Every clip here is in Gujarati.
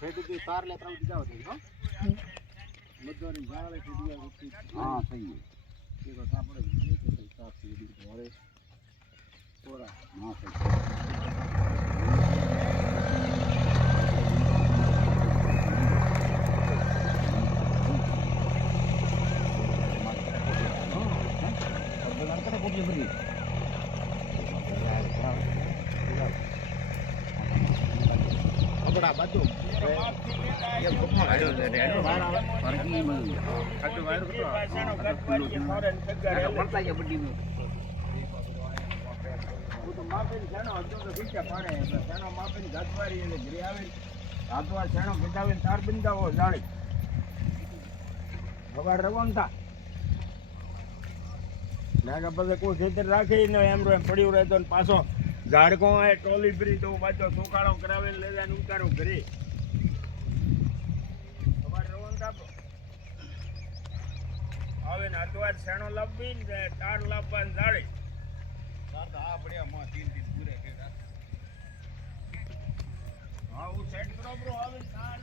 ખેતી તાર લે ત્રણ જાવ થઈ હો મધોરી જાળે કીડિયા ઉઠી હા થઈ ગઈ એ તો આપણે જે કે સાફ થઈ ગઈ ઘરે થોડા ના થઈ બડા બધું એ કોકમાં આવ્યો છે રેડો પરકી માં ખાટો વાયર કતો સાનો ગટવારી ફોરેન કગારે પડતા કે બડી નું હું તો માપેન સાનો અડધો તો ફીચા પાડે સાનો માપેન ગટવારી એટલે ઘરે આવે હાથવા સાનો ગડાવે તાર બંધાવો જાળી ભગાડ રવણ થા નાગા પછી કોઈ ખેતર રાખી ને એમ પડ્યું રહેતો ને પાછો ઝાડકો એ ટોલી ફરી તો બાજુ સુકાળો કરાવીને લઈ જાય ઉતારો ઘરે તમારે રવણ આપો આવે ને અતવાર શેણો લાવવી ને તાર લાવવાની જાળી તાર તો આ પડ્યા માં તીન પૂરે હા હું સેટ કરો બ્રો આવે તાર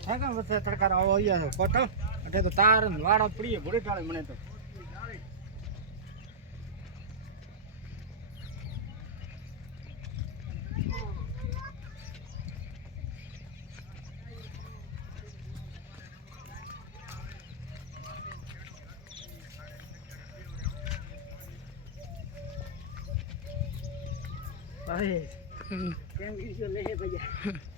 થાકા વચ્ચે તડકાર આવો અહીંયા છે કોટો એટલે તો તાર વાડા પડીએ ભોળે ટાળે મને તો કેમ ઈજો લે ભૈયા